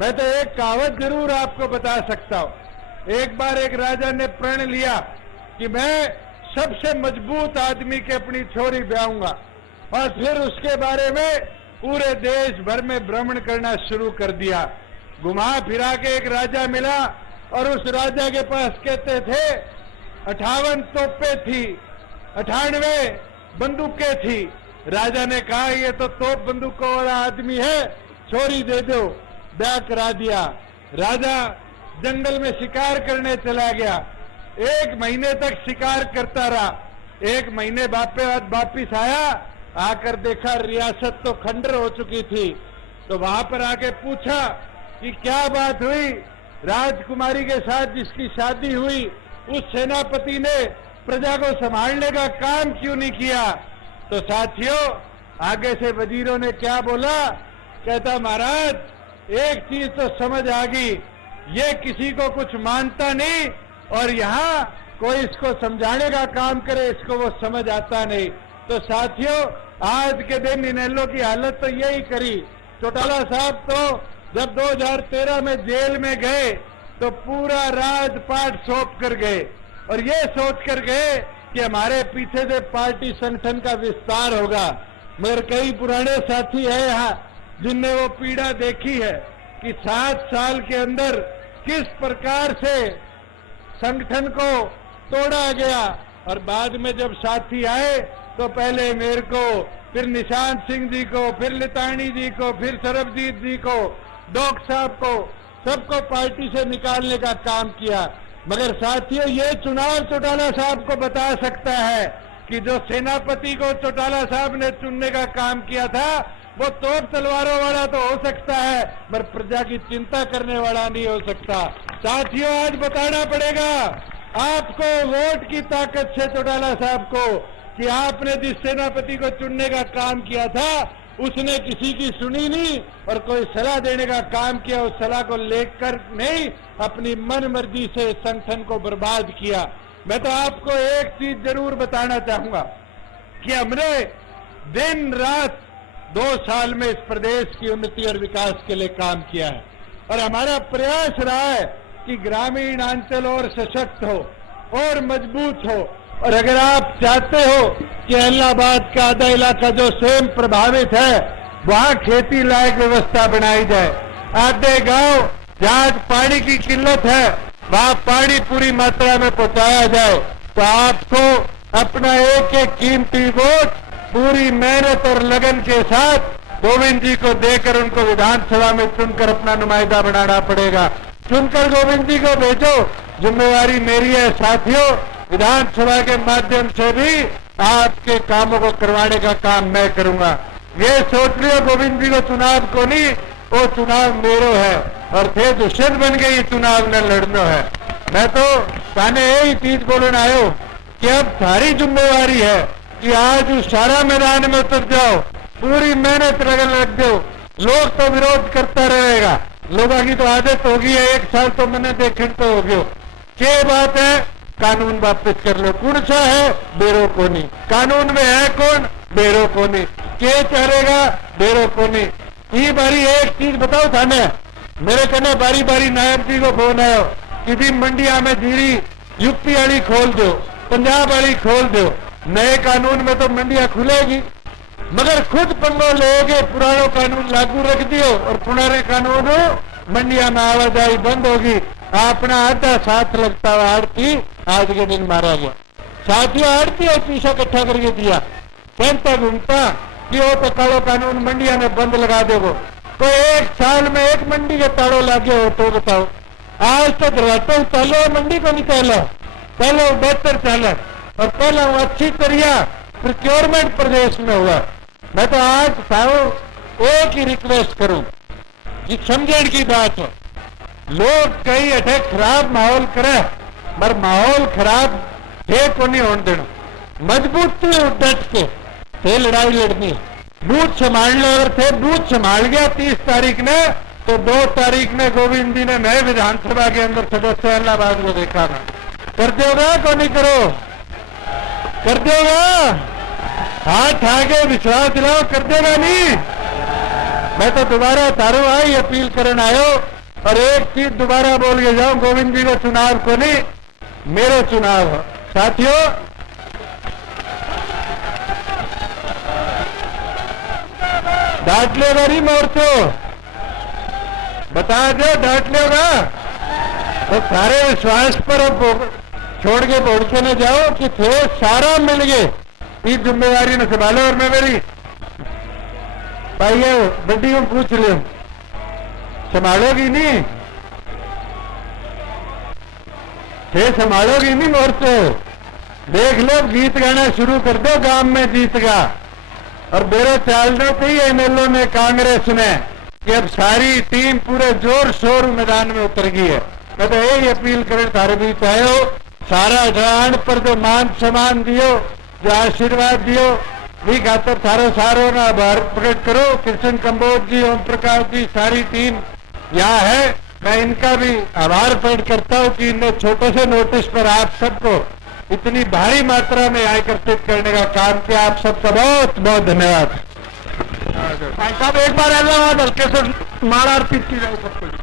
मैं तो एक कहावत जरूर आपको बता सकता हूं। एक बार एक राजा ने प्रण लिया कि मैं सबसे मजबूत आदमी के अपनी छोरी ब्याहूंगा, और फिर उसके बारे में पूरे देश भर में भ्रमण करना शुरू कर दिया। घुमा फिरा के एक राजा मिला और उस राजा के पास कहते थे 58 तोपें थी, 98 बंदूकें थी। राजा ने कहा ये तो तोप बंदूकों वाला आदमी है, छोरी दे दो। ब्याह करा दिया। राजा जंगल में शिकार करने चला गया। 1 महीने तक शिकार करता रहा। 1 महीने बाद वापिस आया, आकर देखा रियासत तो खंडर हो चुकी थी। तो वहां पर आके पूछा कि क्या बात हुई, राजकुमारी के साथ जिसकी शादी हुई उस सेनापति ने प्रजा को संभालने का काम क्यों नहीं किया। तो साथियों, आगे से वजीरों ने क्या बोला, कहता महाराज एक चीज तो समझ आ गई, ये किसी को कुछ मानता नहीं, और यहाँ कोई इसको समझाने का काम करे इसको वो समझ आता नहीं। तो साथियों, आज के दिन इनेलो की हालत तो यही करी। चौटाला साहब तो जब 2013 में जेल में गए तो पूरा राजपाट सौंप कर गए, और ये सोच कर गए कि हमारे पीछे से पार्टी संगठन का विस्तार होगा। मगर कई पुराने साथी है यहाँ जिनने वो पीड़ा देखी है कि 7 साल के अंदर किस प्रकार से संगठन को तोड़ा गया। और बाद में जब साथी आए तो पहले मेरे को, फिर निशांत सिंह जी को, फिर लितानी जी को, फिर सरबजीत जी को, डॉक्टर साहब को, सबको पार्टी से निकालने का काम किया। मगर साथियों, ये चुनाव चौटाला साहब को बता सकता है कि जो सेनापति को चौटाला साहब ने चुनने का काम किया था वो तोप तलवारों वाला तो हो सकता है, पर प्रजा की चिंता करने वाला नहीं हो सकता। साथियों, आज बताना पड़ेगा आपको वोट की ताकत से चौटाला साहब को कि आपने जिस सेनापति को चुनने का काम किया था उसने किसी की सुनी नहीं, और कोई सलाह देने का काम किया उस सलाह को लेकर नहीं, अपनी मन मर्जी से संगठन को बर्बाद किया। मैं तो आपको एक चीज जरूर बताना चाहूंगा कि हमने दिन रात 2 साल में इस प्रदेश की उन्नति और विकास के लिए काम किया है, और हमारा प्रयास रहा है कि ग्रामीण अंचल और सशक्त हो और मजबूत हो। और अगर आप चाहते हो कि इलाहाबाद का आधा इलाका जो स्वयं प्रभावित है वहां खेती लायक व्यवस्था बनाई जाए, आधे गांव जहां पानी की किल्लत है वहां पानी पूरी मात्रा में पहुंचाया जाए, तो आपको अपना एक एक कीमती वोट पूरी मेहनत और लगन के साथ गोविंद जी को देकर उनको विधानसभा में चुनकर अपना नुमाइंदा बनाना पड़ेगा। चुनकर गोविंद जी को भेजो, जिम्मेवारी मेरी है। साथियों, विधानसभा के माध्यम से भी आपके कामों को करवाने का काम मैं करूंगा। ये सोच लियो गोविंद जी को चुनाव को नहीं, वो चुनाव मेरो है, और थे दुष्यंत बन के ये चुनाव न लड़ना है। मैं तो थाने यही चीज बोलना आयो कि अब सारी जिम्मेवारी है कि आज उस सारा मैदान में उतर जाओ, पूरी मेहनत लगन लग दो। लोग तो विरोध करता रहेगा, लोगों की तो आदत होगी है, 1 साल तो मैंने देखने तो हो गयो। क्या बात है, कानून वापस कर लो। कौन सा है, बेरो कोनी। कानून में है कौन, बेरो कोनी। के चलेगा, बेरो कोनी। ये बारी एक चीज बताओ थाने, मेरे कने बारी बारी नायब जी को फोन आयो कि भी मंडिया में जीरी यूपी वाली खोल दो, पंजाब वाली खोल दो। नए कानून में तो मंडिया खुलेगी, मगर खुद पंगो लोगे पुराना कानून लागू रख दियो और पुराने कानून मंडिया में आवाजाही बंद होगी। अपना आधा साथ लगता हुआ आड़ती आज के दिन मारा गया। साथियों, आड़ती और पीछा इकट्ठा करके दिया, कहता घूमता कि वो तो कालो कानून मंडिया में बंद लगा देगो। तो 1 साल में 1 मंडी के ताड़ो लागे हो तो बताओ। आज तो दरवाजा चलो, मंडी को निकालो, पहले बेहतर चले, और पहले वो अच्छी तरह प्रोक्योरमेंट प्रदेश में हुआ। मैं तो आज साहब एक ही रिक्वेस्ट करूं कि समझने की बात है, लोग कई अठे खराब माहौल करे, पर माहौल खराब है को नहीं होने देना। मजबूत डट के थे लड़ाई लड़नी, बूथ संभाल लो। अगर थे बूथ संभाल गया 30 तारीख ने, तो 2 तारीख ने गोविंद जी ने नए विधानसभा के अंदर सदस्य इलाहाबाद को देखा ना। कर दोगा को नहीं करो, कर दोगा, हाथ आगे विश्वास दिलाओ, कर देगा नहीं। मैं तो दोबारा तारू आई अपील करने आयो और एक चीज दोबारा बोल के जाऊं, गोविंद जी का चुनाव को नहीं, मेरे चुनाव हो साथियों। डांट लेगा नहीं मोर्चो, बता दो डांट लेगा तो सारे विश्वास पर छोड़ के बोल के न जाओ कि थे सारा मिल गए, ये जिम्मेदारी न संभालो। और मैं मेरी भाइयों बड्डियों पूछ लो, संभालोगी नहीं? थे संभालोगी नहीं मोर्चो? देख लो, गीत गाना शुरू कर दो, गांव में जीतगा। और मेरे चालने पे ही एमएलओ ने कांग्रेस ने कि अब सारी टीम पूरे जोर शोर मैदान में उतर गई है। मैं तो यही अपील करें तारे भी चाहे सारा जान पर जो मान सम्मान दियो, जो आशीर्वाद दियो, भी खातर थारो सारो ना आभार प्रकट करो। कृष्ण कंबोज जी, ओम प्रकाश जी, सारी टीम यहाँ है, मैं इनका भी आभार प्रकट करता हूँ कि इन्हें छोटे से नोटिस पर आप सबको इतनी भारी मात्रा में एकत्रित करने का काम किया। आप सबका बहुत बहुत धन्यवाद। भाई साहब एक बार ऐसा हल्के से माला अर्पित की जाए सबको।